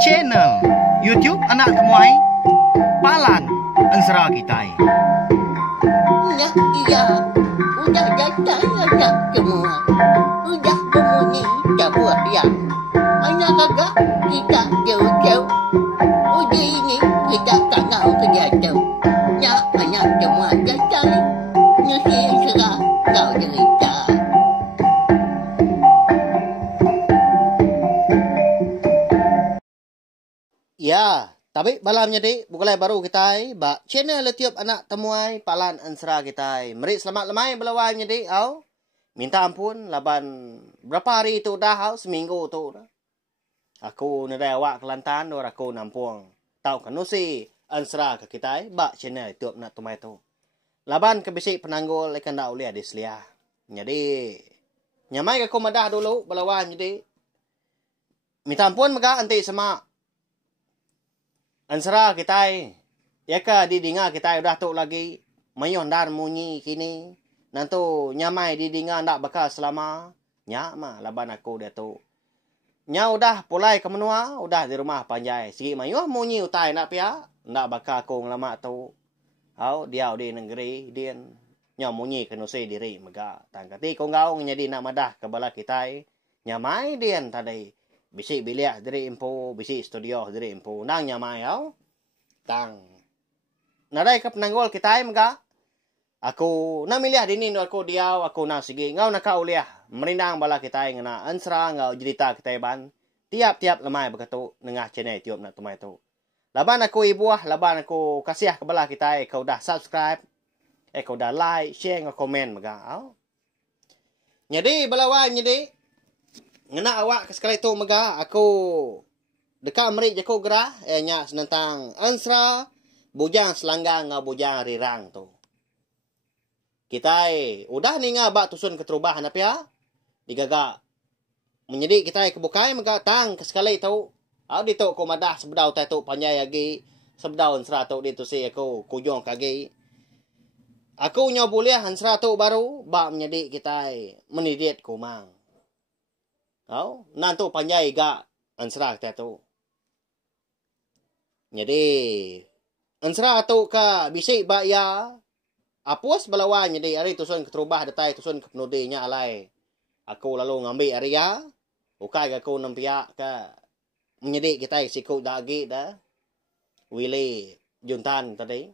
channel YouTube Anak Temuai Palan Ensera Kitai. Nah, iya, udah datang anak semua. Udah berbunyi sebuah yang hanya kagak kita jauh-jauh. Uji ini kita kagak kejatuh. Ya, anak semua datang. Nusi serah kau cerita. Ya, tapi malam jadi bukan baru kita bak channel YouTube Anak Temuai Palan Ensera kita. Mari selamat lemai belawai jadi au. Minta ampun laban berapa hari itu dah au, seminggu tu dah. Aku nadai awak Kelantan or aku nampung. Tahu kan nusi Ensera ke kita bak channel YouTube Anak Temuai tu. Laban kebisik penanggul ikan dak uliah di selia. Jadi nyamai aku madah dulu belawai jadi. Minta ampun maka anti semak. Ensera kita, ya ka di dinga kita udah tu lagi mayon dan munyi kini. Nantu nyamai di dinga ndak bakal selama. Nya mah laban aku dia tu. Nya udah pulai ke menua, udah di rumah panjai. Sigi mayo munyi utai nak pia, ndak bakal aku ngelama tu. Au dia di negeri dia nya munyi ke nusi diri mega. Tangkati kau gaung jadi nak madah ke bala kita. Nyamai dia tadi. Bisi bilik dari info, bisi studio dari info. Nang nyamai au. Tang. Narai ke penanggol kita mga. Aku na milih dini no aku diaw, aku na sige. Ngau nak uliah. Merindang bala kita ngana Ensera ngau cerita kita ban. Tiap-tiap lemai begitu nengah channel YouTube Nak Temuai tu. Laban aku ibuah, laban aku kasih ke bala kita kau dah subscribe. Kau dah like, share ngau komen mga. Au. Jadi balawai jadi ngena awak sekali tu mega aku dekat merik jako gerah nya senentang Ensera bujang selanggang ngau bujang rirang tu. Kita udah ninga bak tusun keterubah na pia digaga menyedik kita kebukai mega tang sekali tu. Au ditu ko madah sebedau tai tu panjai lagi sebedau Ensera tu ditu si aku kujong kagi. Aku nyo boleh Ensera tu baru bak menyedik kita menidit kumang. Oh, nanti panjai gak Ensera kita tu. Jadi Ensera tu ka bisik bak ya apus balawan jadi hari tusun keterubah detai tusun ke penudinya alai. Aku lalu ngambil area ukai aku nampiak ka menyedik kita sikut dagi dah. Willy Juntan tadi.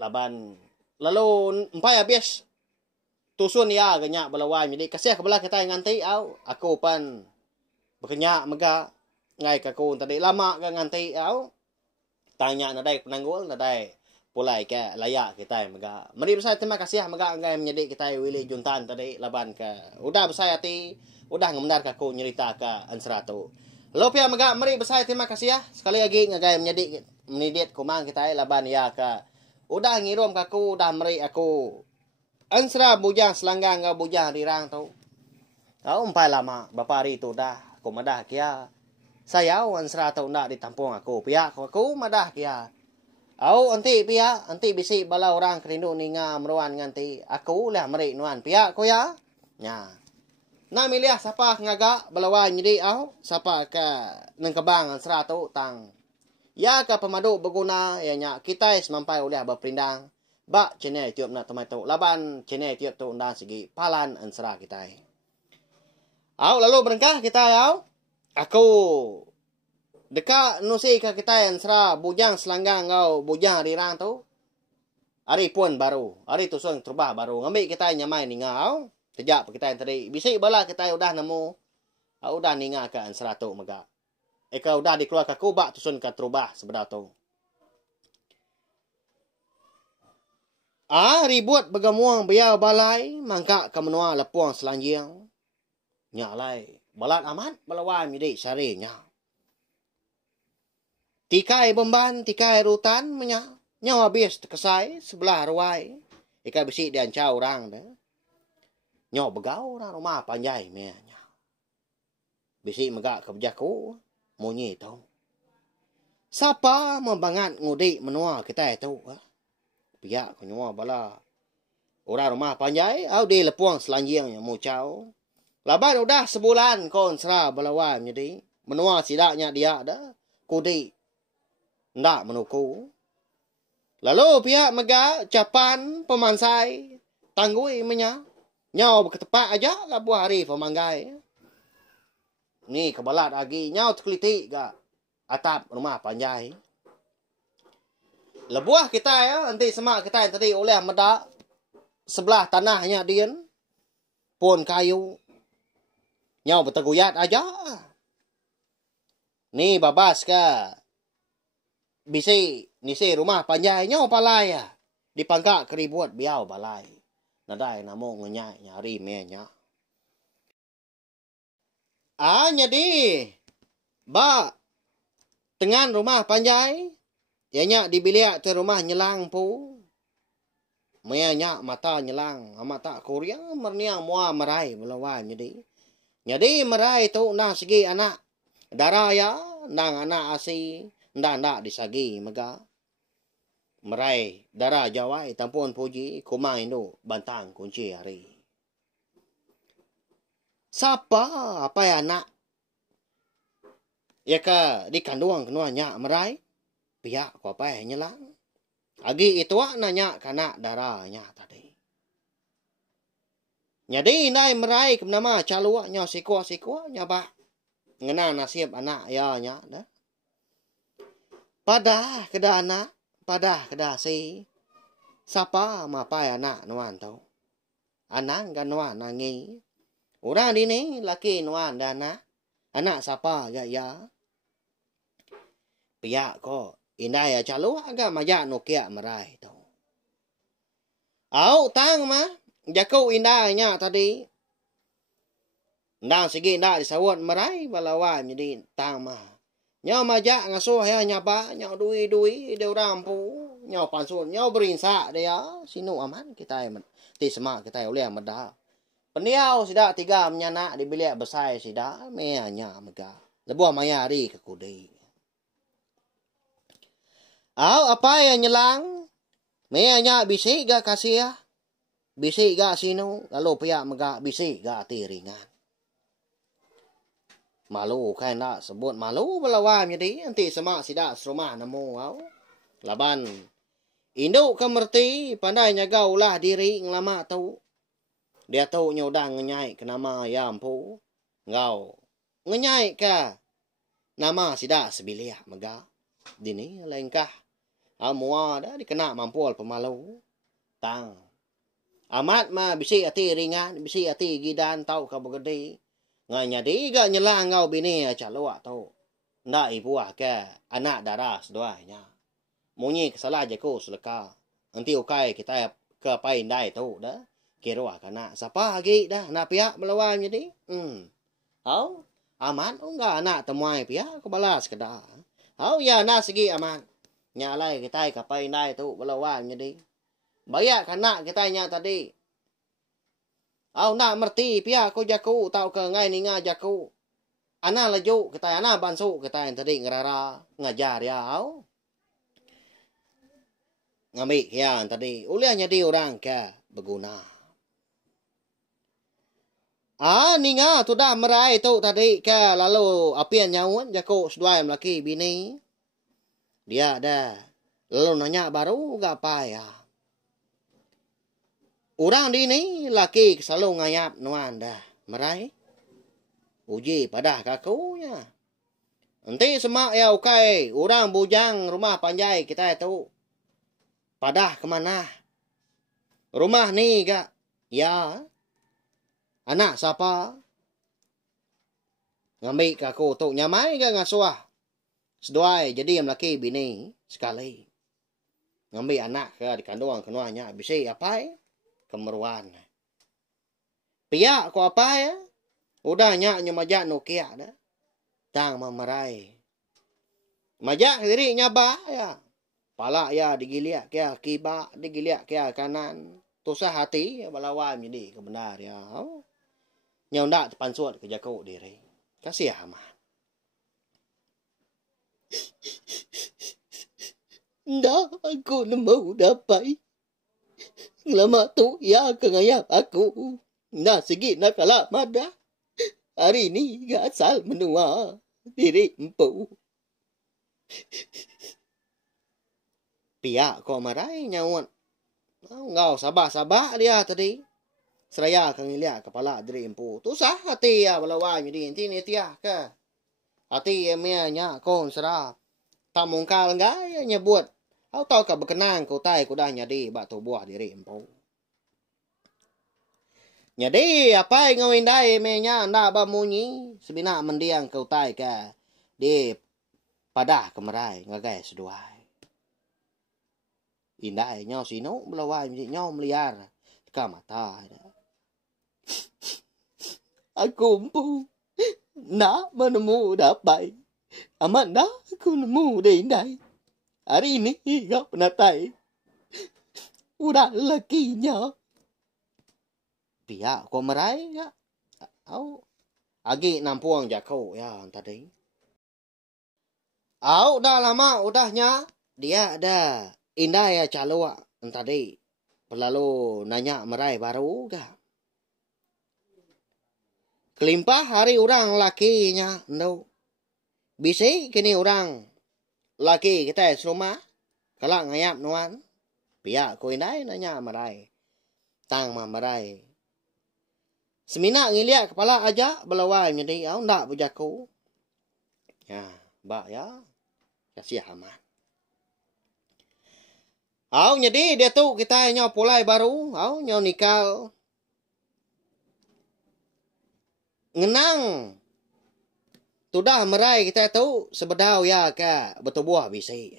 Laban lalu empai habis tusun ya ganyak balawan jadi kasih ke belah kita nganti au aku pan berkenyak mega ngai ke aku tadi lama ke nganti au tanya nadai penanggul nadai pulai ke layak kita mega mari besar terima kasih mega ngai menyedik kita Willy Juntan tadi laban ke udah besar hati udah ngemendar ke aku nyerita ke Ensera tu lo pia mega mari besar terima kasih ya sekali lagi ngai menyedik kumang kita laban ya ke udah ngirum ke aku udah mari aku Ensera bujang selanggang ngau bujang rirang tu. Kau umpai lama bapa hari tu dah aku madah kia. Saya Ensera tu ndak ditampung aku. Pihak aku madah kia. Au anti pihak anti bisi bala orang kerindu ninga meruan nganti aku lah meri nuan pihak ko ya. Nya. Na milih siapa ngaga balawan jadi au siapa ke nang kebang Ensera tu tang. Ya ke pemadu berguna ya nya kita semampai oleh berperindang. Bak channel YouTube Nak Temuai tu. Laban channel YouTube tu undang segi Palan Ensera kita. Au lalu berengkah kita au. Aku dekat nusi ke kita Ensera bujang selanggang ngau bujang rirang tu. Hari pun baru. Hari tu suang terubah baru. Ngambil kita nyamai ninga au. Kejap kita yang tadi. Bisik bala kita udah nemu. Udah ninga ke Ensera tu mega. Eka udah dikeluarkan aku bak tusun ke terubah sebenar tu. Ribut begamuang biar balai mangkak ke menua lepuang selanjang. Nyalai balat amat balawan midik syarinya. Tikai bemban, tikai rutan menyak. Nyawa habis terkesai sebelah ruai. Ikai besi dan cau orang dah. Nyawa begau orang rumah panjai menya. Besi megak ke bejaku munyi tu. Siapa membangat ngudik menua kita itu? Pihak kenyua bala orang rumah panjai au di lepuang selanjang yang mau cau Laban udah sebulan kon sera balawan jadi menua sidaknya dia dah kudi ndak menuku. Lalu pihak mega capan pemansai tanggui menya nyau berketepak aja lah buah hari pemanggai. Ni kebalat lagi nyau terkeliti ga atap rumah panjai. Lebuah kita ya nanti semak kita yang tadi oleh medak sebelah tanahnya dian pun kayu nyau berteguyat aja. Ni babas ka bisi nisi rumah panjai nyau palai ya dipangkak keribuat biau balai. Nadai namo ngenyai nyari menya. Jadi ba tengan rumah panjai ianya dibiliak tu rumah nyelang pu. Menya mata nyelang mata Korea merniang mua merai belawan jadi. Jadi merai tu nang segi anak darah ya nang anak asi ndak disagi mega. Merai darah Jawa tampun puji kumang Indo bantang kunci hari. Siapa apa ya anak? Ya ka di kandung kenuanya merai pihak ko apa nyelang. Agi itu nanya kana darahnya tadi. Jadi nai merai ke nama calua nya siko nya ba. Ngena nasib anak ya nya dah. Pada keda anak, pada keda si. Siapa mapai anak nuan tau. Anak kan nuan nangi. Orang di ni laki nuan dan anak siapa ya ya. Pihak ko indah ya calua agak majak nokia merai tau. Au tang mah jakau indahnya tadi. Ndang segi ndak disawat merai balawan jadi tang mah. Nyau majak ngasuh ya nyapa nyau dui dia orang pu nyau pansun nyau berinsa dia sinu aman kita ti semak kita oleh meda. Pendiau sida tiga menyana di bilik besar sida meanya mega. Lebuah maya ri ke kudi. Au apa yang nyelang? Meanya bisi ga kasih ya. Bisi ga sinu lalu pihak mega bisi ga ti ringan. Malu kan nak sebut malu belawan jadi nanti semak sidak serumah nemu au. Laban induk kemerti pandai nyagau lah diri ngelama tahu. Dia tahu nyodang ngenyai ke nama yampu. Ngau ngenyai ke nama sidak sebiliah mega. Dini lengkah. Amua dah dikena mampual pemalu. Tang. Amat mah bisi ati ringan, bisi ati gidan tahu ka begede. Nganya diga nyelang ngau bini calua tau. Ndak ibu ke anak darah seduanya. Munyi kesalah je ko seleka. Nanti ukai kita ke pain dai tau dah. Kira kana siapa lagi dah nak pihak melawan jadi. Hau aman enggak anak temuai pihak ke balas kedah. Hau ya nak segi aman. Nyalai kita ke pain dai tau melawan jadi. Bayak kana kita nya tadi. Au nak merti pihak ko jaku tau ke ngai ni nga jaku. Ana laju kita ana bansu kita yang tadi ngerara ngajar ya au. Ngambil yang tadi uliahnya di orang ke berguna. Ni nga tu dah merai tu tadi ke lalu apian nyawan jaku sedua yang laki bini. Dia dah lalu nanya baru gak apa ya. Orang di ni laki selalu ngayap nuan dah merai. Uji padah kakunya. Nanti semak ya ukai. Orang bujang rumah panjai kita itu. Padah kemana? Rumah ni gak? Ya. Anak siapa? Ngambil kaku tu. Nyamai gak ngasuah? Seduai jadi yang laki bini sekali. Ngambil anak ke di kandungan kenuanya. Bisa apa ya? Kemeruan. Pihak ko apa ya? Udah nyak nyamajak nokia dah. Tang memerai. Majak diri nyaba ya. Pala ya digiliak ke kibak, digiliak ke kanan. Tusah hati ya balawan jadi kebenar ya. Nyau ndak pansuat ke jaku diri. Kasih aman. Ndak aku nemu dapat. Lama tu ya kengayap aku. Nah segi nak kalah madah. Hari ini gak asal menua diri empu. Pihak kau marai nyawat. Ngau sabah-sabah dia tadi. Seraya kang ilia kepala diri empu. Tu sah hati ya balawan jadi inti ni tiah ke. Hati emia nya kon serah. Tak mungkal enggak ya nyebut. Kau tahu ka berkenang kau tai kau dah nyadi bak tu buah diri empu. Nyadi apa yang ngawin dai menya ndak bamunyi. Sebina mendiang kau tai ka. Di padah kemerai ngagai seduai. Indai nhau sino belawan jadi nhau meliar. Ka mata. Aku empu. Nak menemu dapai. Amat dah aku nemu deh indai. Hari ini gak pernah tai. Udah lakinya. Pihak kau merai ya. Au. Agi nampuang jakau ya tadi. Au dah lama udahnya. Dia ada indah ya calua tadi. Perlalu nanya merai baru ga. Kelimpah hari orang lakinya. No. Bisi kini orang laki kita serumah. Kalau ngayap nuan. Pihak kau indah nanya merai. Tang mah merai. Semina ngiliak kepala aja belawai jadi au ndak bujaku. Ya, mbak ya. Kasih aman. Au jadi dia tu kita nyau pulai baru, au nyau nikal. Ngenang. Tudah merai kita tu sebedau ya ka bertubuh bisi.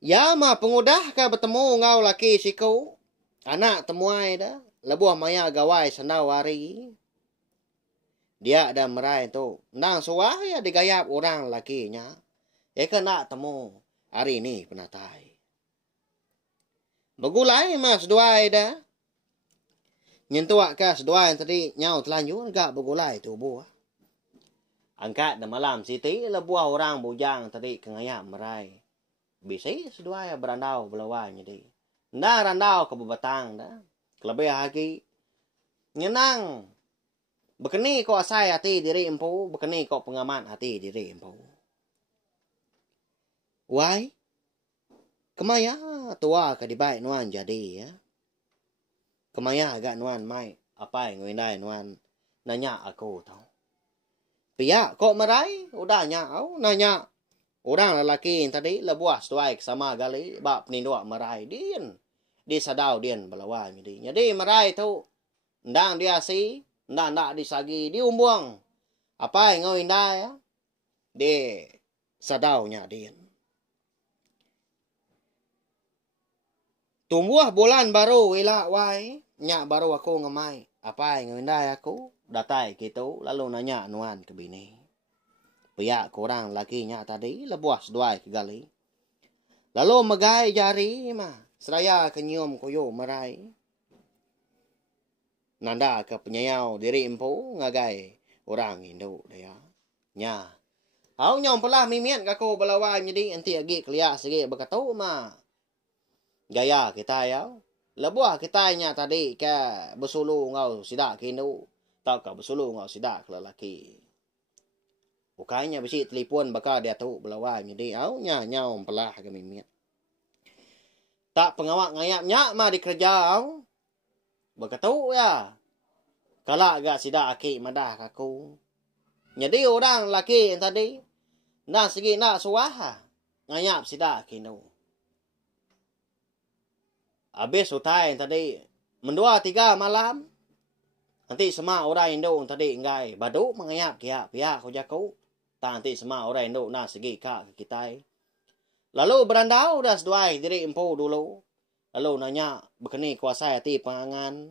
Ya mah pengudah ka bertemu ngau laki siku. Anak temuai dah. Lebuah maya gawai sendau hari. Dia ada merai tu. Nang suah ya digayap orang lakinya. Ya kena temu hari ini penatai. Begulai mas duai dah. Nyentuak ka seduai tadi nyau telanjur gak begulai tu buah. Angkat dah malam siti lebuah orang bujang tadi kengayap merai. Bisi seduai berandau belawan jadi. Nda randau ke bebatang dah. Kelebih lagi. Nyenang. Bekeni kau asai hati diri empu. Bekeni kau pengamat hati diri empu. Why? Kemaya tua ke dibaik nuan jadi ya. Kemaya agak nuan mai. Apa yang ngwindai nuan nanya aku tau. Pihak kau merai. Udahnya au nanya. Orang lelaki yang tadi lebuah setuai sama gali. Bak peninduk merai. Din. Di sadau dian belawan jadi. Jadi merai tu ndang dia si, ndak disagi di umbuang. Apa yang ngau indah ya? Di sadaunya dian. Tumbuh bulan baru ila wai, nyak baru aku ngemai. Apa yang ngau indah aku? Datai gitu lalu nanya nuan ke bini. Pihak kurang laki nyak tadi lebuas duai ke gali. Lalu megai jari mah. Seraya kenyum kuyo merai. Nanda ke penyayau diri empu ngagai orang Hindu dia. Nya. Au nyom pelah mimian kako belawan jadi enti agi keliak segi berkatu mah. Gaya kita ya. Lebuah kita nya tadi ke bersulu ngau sidak Hindu. Tak ke bersulu ngau sidak lelaki. Bukannya besi telefon bakal dia tu belawan jadi au nya nyom pelah ke mimian. Tak pengawak ngayapnya mah di kerja au. Berkatu ya. Kalau agak sidak aki madah kaku. Jadi orang laki yang tadi. Nak segi nak suah. Ngayap sidak aki nu. Habis utai yang tadi. Mendua 3 malam. Nanti semua orang Indo yang tadi ngai. Badu mengayap kia. Pihak ko jaku. Tak nanti semua orang Indo nak segi kak ke kita. Lalu berandau dah seduai diri empu dulu. Lalu nanya, bekeni kuasa hati pengangan.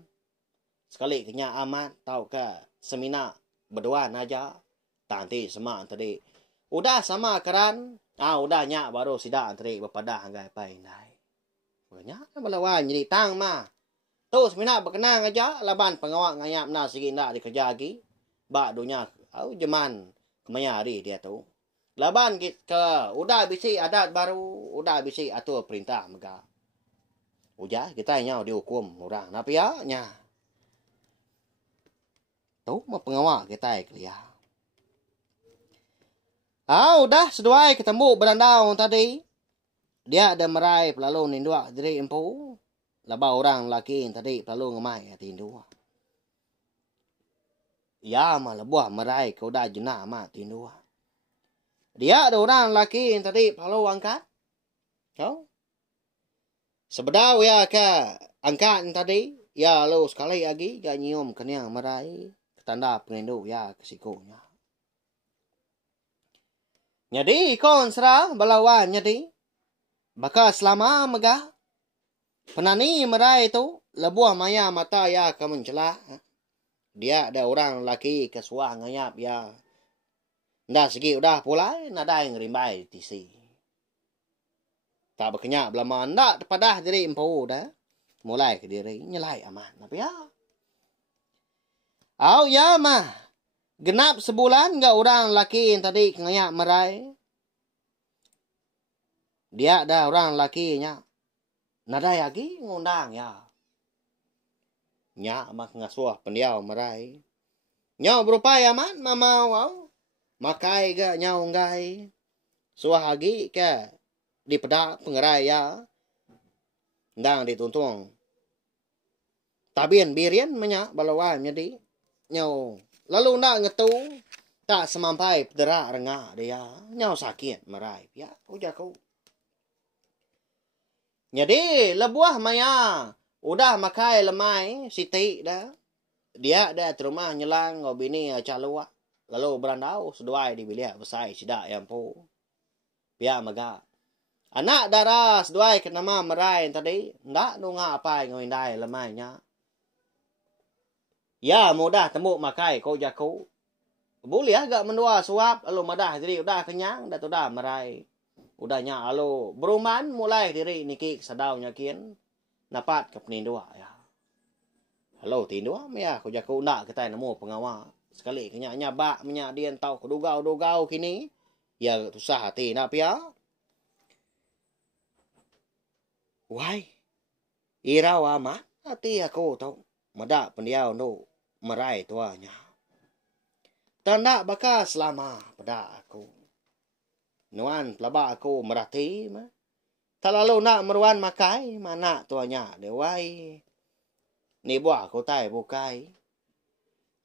Sekali kenya amat, tahu ke semina berdua aja. Nanti semua tadi. Udah sama keran. Udah nyak baru sidak tadi berpadah anggai paindai. Banyak melawan jadi tang mah. Tu semina berkenang aja. Laban pengawak ngayap na segi nak dikerja lagi. Bak dunia, jeman kemayari dia tu. Laban ke udah bisi adat baru, udah bisi atur perintah mega. Ujar kita nyau dihukum orang. Tapi ya nya. Tu mapengawak kita kelia. Udah seduai ketemu berandau tadi. Dia ada merai pelalu nindua diri empu. Laba orang laki tadi pelalu ngemai tindua. Ya mah lebuah merai kau dah jenah mah tindua. Dia ada orang laki tadi pelalu angkat. Kau? Sebedau ya ke angkat tadi. Ya lo sekali lagi gak nyium kena merai. Ketanda pengindu ya kesikunya. Jadi kon serah balawan jadi. Baka selama megah. Penani merai itu. Lebuah maya mata ya ke mencelah. Dia ada orang laki kesuah ngayap ya. Ndah segi udah pulai. Nada yang rimbai tisi. Tak berkenyak belama. Ndak padah diri empu dah. Mulai ke diri. Nyelai aman. Tapi ya. Ya mah. Genap sebulan gak orang laki yang tadi ngayak merai. Dia ada orang lakinya. Nada lagi ngundang ya. Nya mak ngasuh pendiau merai. Nyau berupaya man mamau. Makai gak nyau ngai. Suah lagi ke di pedak pengerai ya. Ndang dituntung. Tabian birian menyak balawan jadi. Nyau. Lalu nak ngetu. Tak semampai pederak rengak dia. Nyau sakit merai. Ya, ujar kau. Jadi, lebuah maya. Udah makai lemai. Siti dah. Dia dah terumah nyelang. Ngau bini calua. Lalu berandau. Seduai di bilik besar. Sidak yang pu. Biar megak. Anak darah seduai ke nama merai tadi. Ndak nunga apa ngau indai lemainya. Ya mudah temu makai kau jaku. Boleh agak mendua suap. Lalu madah diri udah kenyang. Dah tu dah merai. Udahnya lalu beruman mulai diri niki sedau nyakin. Dapat ke penindua ya. Lalu tindua. Ya kau jaku ndak kita nemu pengawal. Sekali kenyaknya bak menyak dia tahu kedugau-dugau kini. Ya susah hati nak ya. Wai. Irau amat. Hati aku tahu. Madak pendiau tu merai tuanya. Tanda baka selama pada aku. Nuan pelaba aku merati. Terlalu nak meruan makai. Mana tuanya dewai. Ni buah aku tai bukai.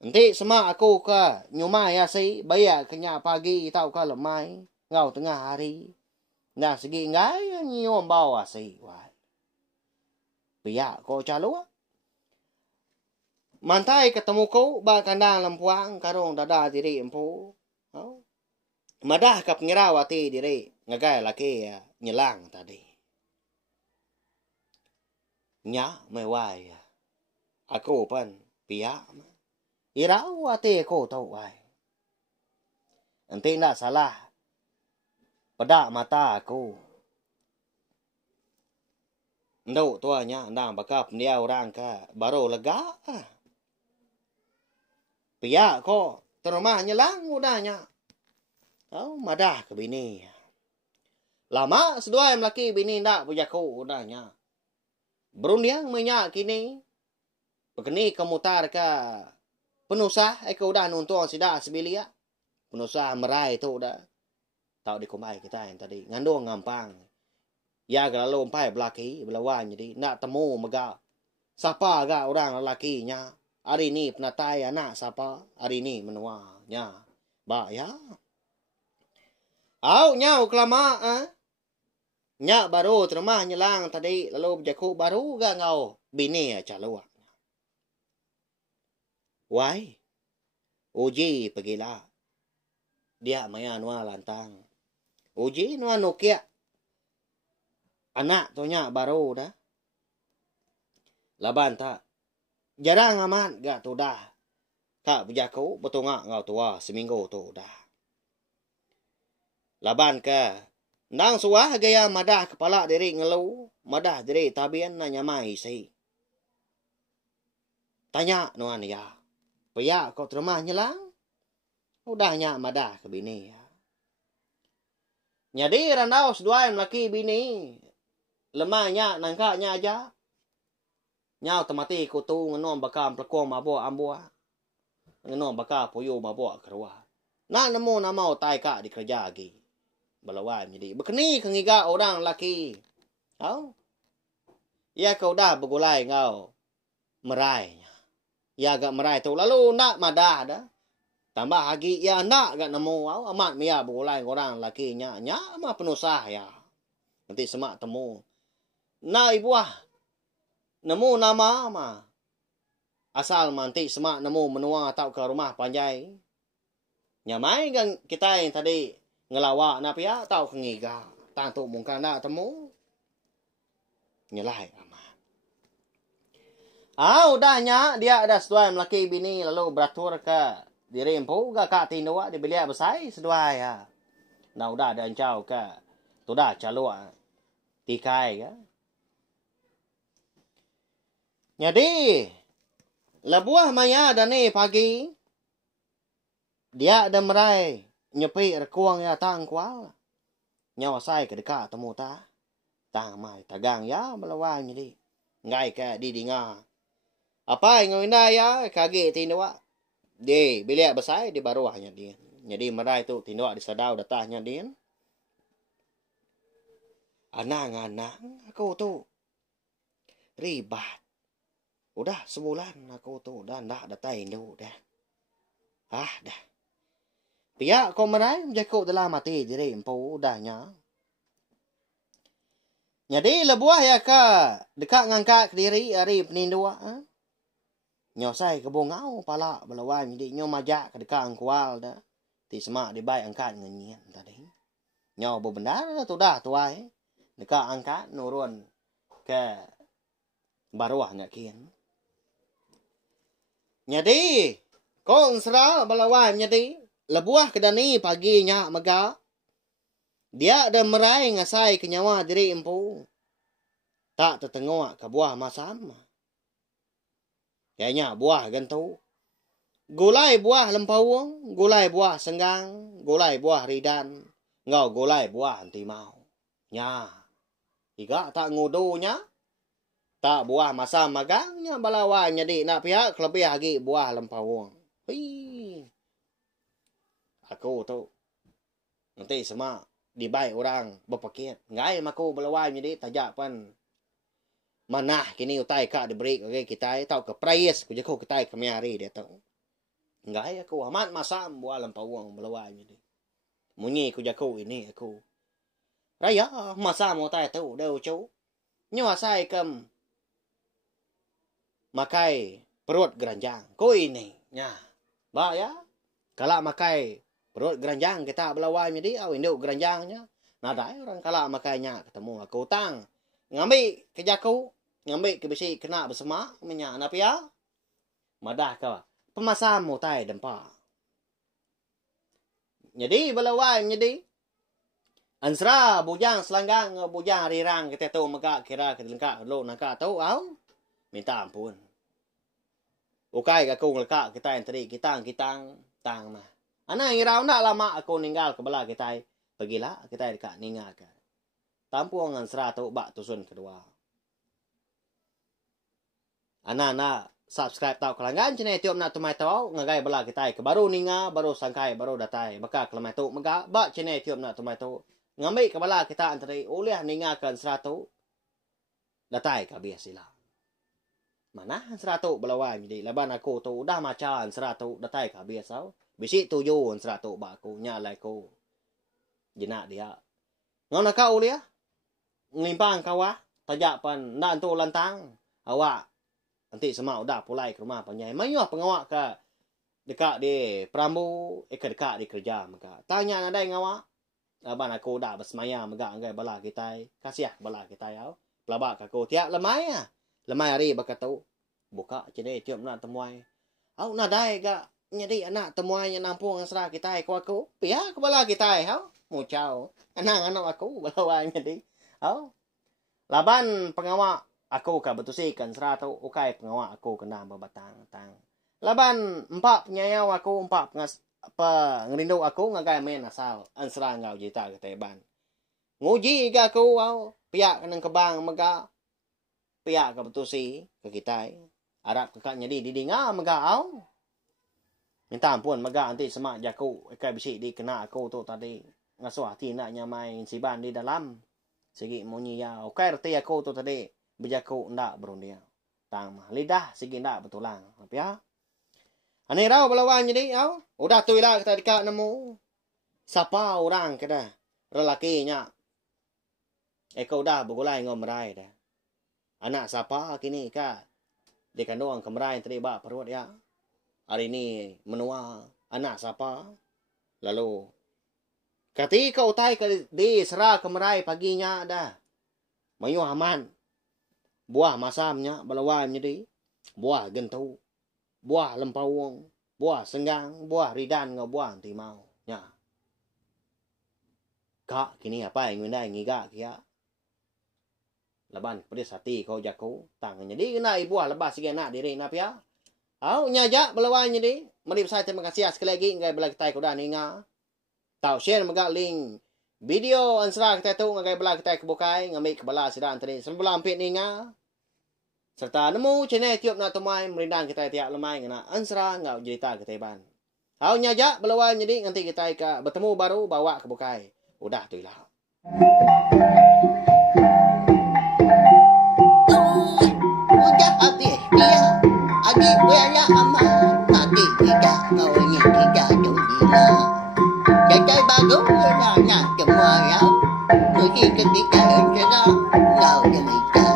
Nanti semua aku ke nyumai ya si. Bayar kenya pagi tau ke lemai. Ngau tengah hari. Nah segi ngai nyium bawa si. Biar kau calua. Mantai ketemu kau, ba kandang lempuang, karong dada diri empu. Madah ke pengirawati diri, ngagai laki ya, nyelang tadi. Nya, mewai. Aku pun, pihak. Irawati aku tahu, wai. Nanti nak salah. Pedak mata aku. Nduk tuanya, ndang bakap dia orang ke, baru lega. Pihak kok terumah nyelang udahnya. Madah ke bini. Lama seduai melaki bini ndak pujaku udahnya. Berundiang minyak kini. Begini kemutar ke penusah. Eko udah nuntung sidak sebilia. Penusah merai itu udah. Tahu dikumai kita yang tadi. Ngandung ngampang. Ya kalau umpai belaki belawan jadi. Nak temu megak. Siapa agak orang lelakinya. Hari ni penatai anak siapa? Hari ni menuanya. Ba ya. Nyau kelama. Nyak baru terumah nyelang tadi. Lalu berjaku baru gak ngau. Bini calua. Wai. Uji pergilah. Dia maya nua lantang. Uji nua nukia. Anak tu nyak baru dah. Laban tak. Jarang amat gak tu dah. Kak berjaku betul ngak ngau tua seminggu tu dah. Laban ke. Ndang suah gaya madah kepala diri ngeluh. Madah diri tabian na nyamai si. Tanya nuan ya. Paya kau terumah nyelang. Udahnya madah ke bini ya. Nyadi randau seduai melaki bini. Lemahnya nangkaknya aja. Nyau temati kutu ngenom bakam pelakong mabuk ambuah. Ngeno baka puyo mabok keluar. Nak nemu nama otai kak dikerja lagi. Balawai jadi. Bekeni kengiga orang laki. Au. Ya kau dah begulai ngau. Merai. Ya agak merai tu. Lalu nak madah dah. Tambah lagi ya nak gak nemu. Au. Amat mia begulai orang laki nya. Nya mah penusah ya. Nanti semak temu. Nah ibuah. Nemu nama mah. Asal nanti semak nemu menua atau ke rumah panjai. Nyamai kan kita yang tadi ngelawak nak pihak tahu kengiga. Tantu mungkin nak temu. Nyelai ama. Udahnya dia ada seduai melaki bini lalu beratur ke diri empu ke kak tindua di bilik besar seduai ya. Nah udah ada encau ke. Tu dah calua. Tikai ke. Jadi lebuah maya dan ni pagi. Dia ada merai nyepi rekuang ya tang kual. Nyawa sai ke dekat temu ta. Tang mai tagang ya melawang jadi. Ngai ke di dinga. Apa yang ngawinda ya kage tindua. Di bilik besar di baruahnya dia. Jadi merai tu tindua di sadau datahnya dia. Anang-anang aku tu ribat. Udah sebulan aku tu dah ndak datai dulu dah. Dah. Pihak kau merai menjaku dalam mati diri empu udahnya. Jadi lebuah ya ka dekat ngangkat diri hari penindua. Nyosai ke bongau pala belawan jadi nyo majak ke dekat angkual dah. Ti semak di baik angkat ngenyen tadi. Nyo bebenar tu dah tuai. Dekat angkat nurun ke baruahnya kian. Jadi kong serah belawan jadi lebuah kedani paginya mega. Dia ada merai ngasai ke nyawa diri empu. Tak tertengok ke buah masam. Kayaknya buah gantu. Gulai buah lempawang, gulai buah senggang, gulai buah ridan, ngau gulai buah antimau. Nya. Iga tak ngudunya. Tak buah masam magangnya balawan jadi nak pihak lebih lagi buah lempawang. Aku tu nanti semua dibaik orang berpakaian. Ngai maku balawan jadi tajak pan manah kini utai kak diberi ke kita tahu ke price ku jago kita kemiari dia tahu. Ngai aku amat masam buah lempawang balawan jadi. Munyi ku jago ini aku. Raya masam utai tu dah ucu. Nyo asai kem makai perut geranjang. Ko ini. Nya. Ba ya. Kalau makai perut geranjang kita belawan jadi induk geranjangnya. Nadai orang kalau makainya ketemu aku utang. Ngambil kejaku. Ngambil ke besi kena bersama. Minyak apa ya. Madah ke. Pemasam mutai dempa. Jadi belawan jadi. Ansra bujang selanggang bujang rirang kita tahu maka kira kita lengkap lo nangka tahu au. Minta ampun. Ukai aku ngelakak kita yang tadi. Kitang tang mah. Anak irau nak lama aku ninggal ke belah kita. Pergilah kita dekat ninggal ke. Tampung dengan seratu bak tusun kedua. Anak subscribe tau kelanggan. Cina tiup nak tumai tau. Ngagai belah kita. Ke baru ninggal, baru sangkai, baru datai. Baka kelemai tu. Maka bak cina tiup nak tumai tau. Ngambil ke belah kita antara. Oleh ninggalkan seratu. Datai ke biasilah. Mana seratu belawan jadi laban aku tu dah macam seratu datai ke biasa. Bisi tuju seratu bak aku nyalai aku. Jinak dia. Ngau kau dia. Ngelimpang kawah. Tajak pan nak tu lantang. Awak. Nanti semua udah pulai ke rumah panjai. Mayuh pengawak ke dekat di Perambu. Ke dekat di kerja. Maka. Tanya nadai ngawak. Laban aku dah bersemaya. Megak anggai bala kita. Kasih bala kita ya. Pelabak aku tiap lemai ya. Lemai hari bakal tahu. Buka cendek tiup nak temuai. Au nadai gak. Jadi anak temuai yang nampung serah kita. Kau aku. Pihak kepala kita. Mucau. Anak-anak aku. Belawan jadi. Laban pengawak. Aku ka betusikan serah tu. Ukai pengawak aku kena berbatang-tang. Laban empat penyayaw aku. Empat ngerindu aku. Ngagai main asal. Ansera ngau jita keteban. Nguji ke aku. Pihak kena kebang mega. Pihak ke betusi ke kita. Arab kakak jadi didinga mega au. minta ampun maga nanti semak jaku ikai besi di kena aku tu tadi ngasuh hati nak nyamai siban di dalam segi munyi ya okai reti aku tu tadi berjaku ndak berundia tang mah lidah segi ndak betulang tapi ya ane rau belawan jadi au udah tuilah kita dekat nemu siapa orang kita lelakinya eko udah begulai ngomrai dah anak siapa kini ka di kandungan kemrai tadi bak perut ya hari ini menua anak siapa lalu ketika utai ke di serah kemerai paginya dah mayu aman buah masamnya belawan jadi buah gentu buah lempawong buah senggang buah ridan ngau buah timau nya kak kini apa yang ngundai ngiga kia laban pedis hati kau jaku tangannya di kena buah lebas sikit nak diri nap ya au nyaja belawan jadi mari saya terima kasih sekali lagi ngai bela kita kuda ninga tau share megak link video ansra kita tu ngai bela kita kebukai ngambil kebala sidan tadi sembulan ampit ninga serta nemu channel YouTube nak temai merindang kita tiap lemai ngena ansra ngau cerita kita ban au nyaja belawan jadi nanti kita bertemu baru bawa kebukai udah tu lah udah habis dia adik banyak amat adik tidak kau ini tidak gila jadi baru banyak semua ya pergi ketika cerah kau cerita